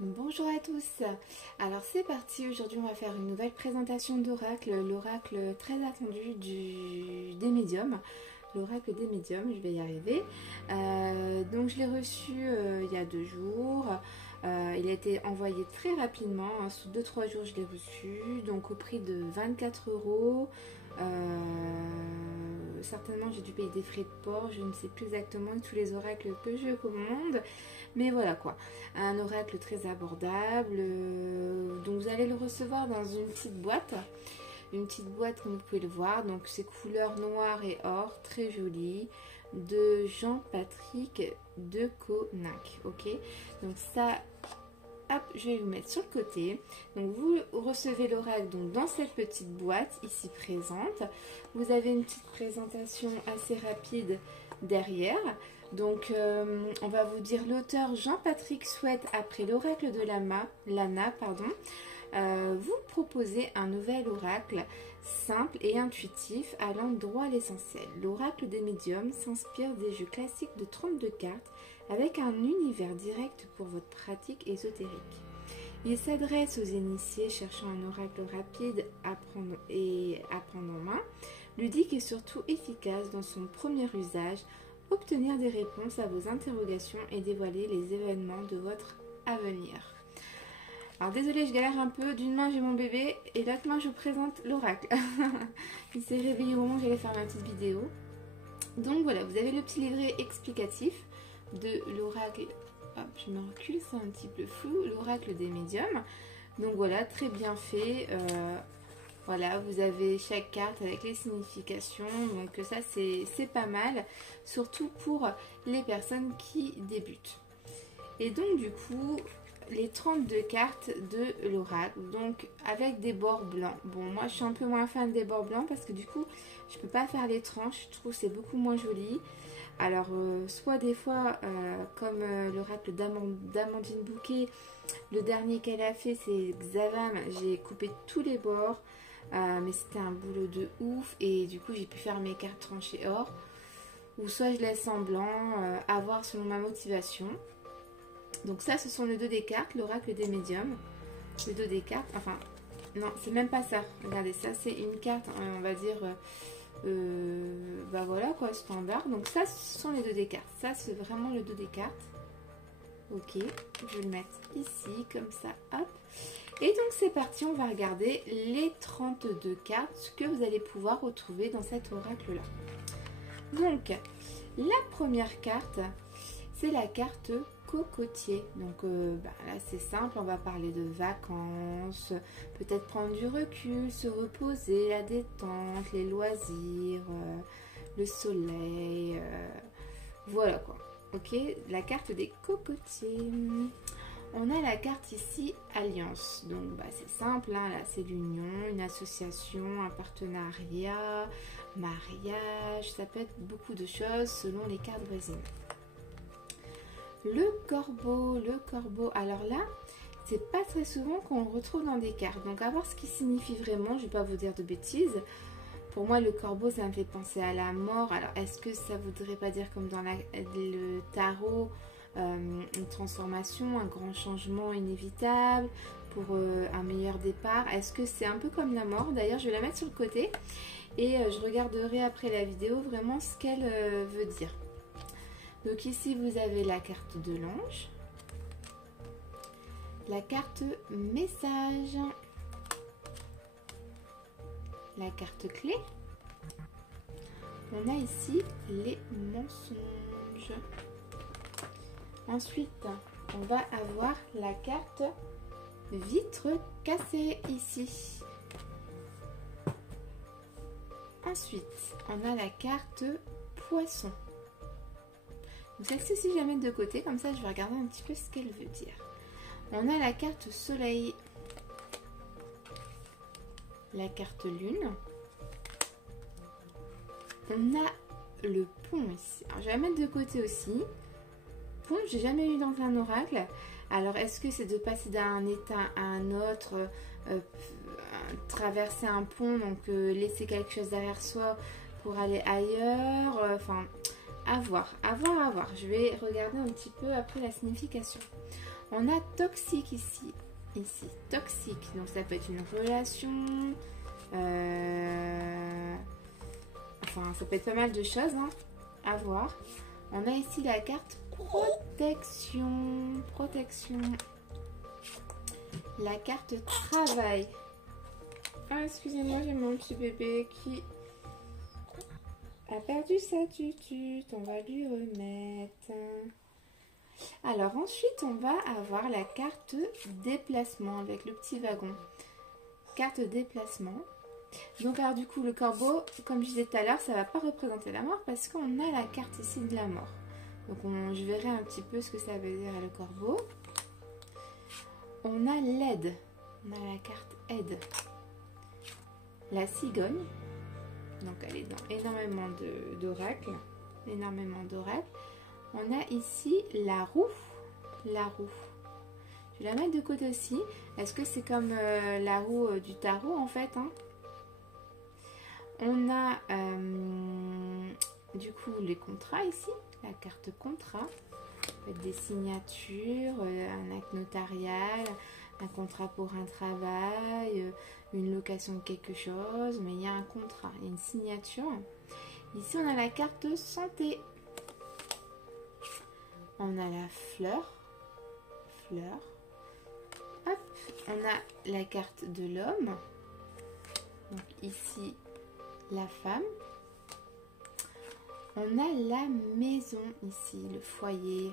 Bonjour à tous, alors c'est parti, aujourd'hui on va faire une nouvelle présentation d'oracle, l'oracle très attendu des médiums, l'oracle des médiums, je vais y arriver. Donc je l'ai reçu il y a 2 jours, il a été envoyé très rapidement, hein, sous 2-3 jours je l'ai reçu, donc au prix de 24 euros. Certainement j'ai dû payer des frais de port, je ne sais plus exactement tous les oracles que je commande, mais voilà quoi, un oracle très abordable. Donc vous allez le recevoir dans une petite boîte comme vous pouvez le voir, donc c'est couleur noir et or, très joli, de Jean-Patrick de Coninck, ok. Donc ça, hop, je vais vous mettre sur le côté. Donc vous recevez l'oracle donc dans cette petite boîte ici présente. Vous avez une petite présentation assez rapide derrière. Donc on va vous dire l'auteur Jean-Patrick souhaite, après l'oracle de Lana, vous proposer un nouvel oracle simple et intuitif allant droit à l'essentiel. L'oracle des médiums s'inspire des jeux classiques de 32 cartes avec un univers direct pour votre pratique ésotérique. Il s'adresse aux initiés cherchant un oracle rapide à prendre en main, ludique et surtout efficace dans son premier usage, obtenir des réponses à vos interrogations et dévoiler les événements de votre avenir. Alors désolée, je galère un peu, d'une main j'ai mon bébé et l'autre main je présente l'oracle. Il s'est réveillé au moment où j'allais faire ma petite vidéo. Donc voilà, vous avez le petit livret explicatif de l'oracle. Hop, je me recule, c'est un petit peu flou. L'oracle des médiums. Donc voilà, très bien fait. Voilà, vous avez chaque carte avec les significations. Donc ça, c'est pas mal. Surtout pour les personnes qui débutent. Et donc du coup, les 32 cartes de l'oracle. Donc avec des bords blancs. Bon, moi je suis un peu moins fan des bords blancs parce que du coup, je peux pas faire les tranches. Je trouve que c'est beaucoup moins joli. Alors, soit des fois, comme l'oracle d'Amandine Bouquet, le dernier qu'elle a fait, c'est Xavam, j'ai coupé tous les bords, mais c'était un boulot de ouf, et du coup, j'ai pu faire mes cartes tranchées or, ou soit je laisse en blanc, à voir selon ma motivation. Donc ça, ce sont les 2 des cartes, l'oracle des médiums, les 2 des cartes, enfin, non, c'est même pas ça, regardez, ça c'est une carte, on va dire... bah voilà quoi, standard. Donc ça, ce sont les 2 des cartes. Ça, c'est vraiment le 2 des cartes. Ok, je vais le mettre ici, comme ça, hop. Et donc c'est parti, on va regarder les 32 cartes que vous allez pouvoir retrouver dans cet oracle-là. Donc, la première carte, c'est la carte cocotier. Donc là c'est simple, on va parler de vacances, peut-être prendre du recul, se reposer, la détente, les loisirs, le soleil, voilà quoi. Ok, la carte des cocotiers. On a la carte ici Alliance. Donc c'est simple, hein, là c'est l'union, une association, un partenariat, mariage, ça peut être beaucoup de choses selon les cartes voisines. Le corbeau, alors là, c'est pas très souvent qu'on le retrouve dans des cartes. Donc à voir ce qui signifie vraiment, je vais pas vous dire de bêtises. Pour moi, le corbeau, ça me fait penser à la mort. Alors est-ce que ça voudrait pas dire comme dans le tarot, une transformation, un grand changement inévitable pour un meilleur départ? Est-ce que c'est un peu comme la mort? D'ailleurs, je vais la mettre sur le côté et je regarderai après la vidéo vraiment ce qu'elle veut dire. Donc ici, vous avez la carte de l'ange, la carte message, la carte clé. On a ici les mensonges. Ensuite, on va avoir la carte vitre cassée ici. Ensuite, on a la carte poisson. Donc celle-ci aussi, je vais la mettre de côté, comme ça je vais regarder un petit peu ce qu'elle veut dire. On a la carte soleil, la carte lune, on a le pont ici. Alors je vais la mettre de côté aussi. Pont, j'ai jamais eu dans un oracle. Alors est-ce que c'est de passer d'un état à un autre, traverser un pont, donc laisser quelque chose derrière soi pour aller ailleurs, enfin... à voir, à voir, à voir. Je vais regarder un petit peu après la signification. On a toxique ici, toxique. Donc ça peut être une relation, enfin ça peut être pas mal de choses, hein, à voir. On a ici la carte protection, la carte travail. Ah, excusez-moi, j'ai mon petit bébé qui a perdu sa tutute. On va lui remettre. Alors ensuite, on va avoir la carte déplacement avec le petit wagon. Carte déplacement. Donc alors du coup, le corbeau, comme je disais tout à l'heure, ça ne va pas représenter la mort parce qu'on a la carte ici de la mort. Donc je verrai un petit peu ce que ça veut dire le corbeau. On a l'aide. On a la carte aide. La cigogne. Donc elle est dans énormément d'oracles. On a ici la roue. Je vais la mettre de côté aussi. Est-ce que c'est comme la roue du tarot en fait, hein? On a du coup les contrats ici. La carte contrat. Des signatures, un acte notarial, un contrat pour un travail, une location de quelque chose. Mais il y a un contrat, il y a une signature. Ici on a la carte santé. On a la fleur. Hop, on a la carte de l'homme. Donc ici, la femme. On a la maison ici, le foyer.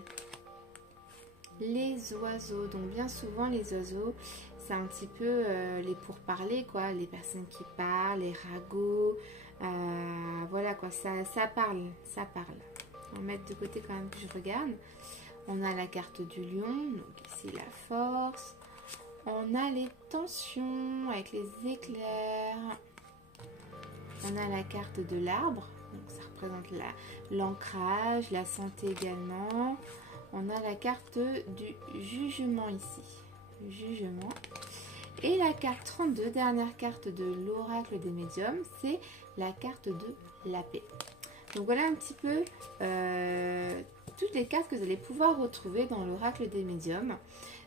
Les oiseaux. Donc bien souvent, les oiseaux, c'est un petit peu les pourparlers, quoi. Les personnes qui parlent, les ragots. Voilà, quoi. Ça parle. On va mettre de côté quand même que je regarde. On a la carte du lion, donc ici la force. On a les tensions avec les éclairs. On a la carte de l'arbre, donc ça représente l'ancrage, la santé également. On a la carte du jugement ici, le jugement. Et la carte 32, dernière carte de l'oracle des médiums, c'est la carte de la paix. Donc voilà un petit peu toutes les cartes que vous allez pouvoir retrouver dans l'oracle des médiums.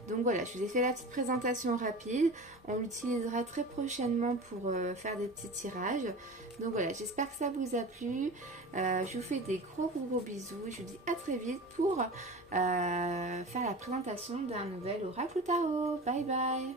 Donc voilà, je vous ai fait la petite présentation rapide. On l'utilisera très prochainement pour faire des petits tirages. Donc voilà, j'espère que ça vous a plu. Je vous fais des gros bisous. Je vous dis à très vite pour faire la présentation d'un nouvel oracle tarot. Bye bye.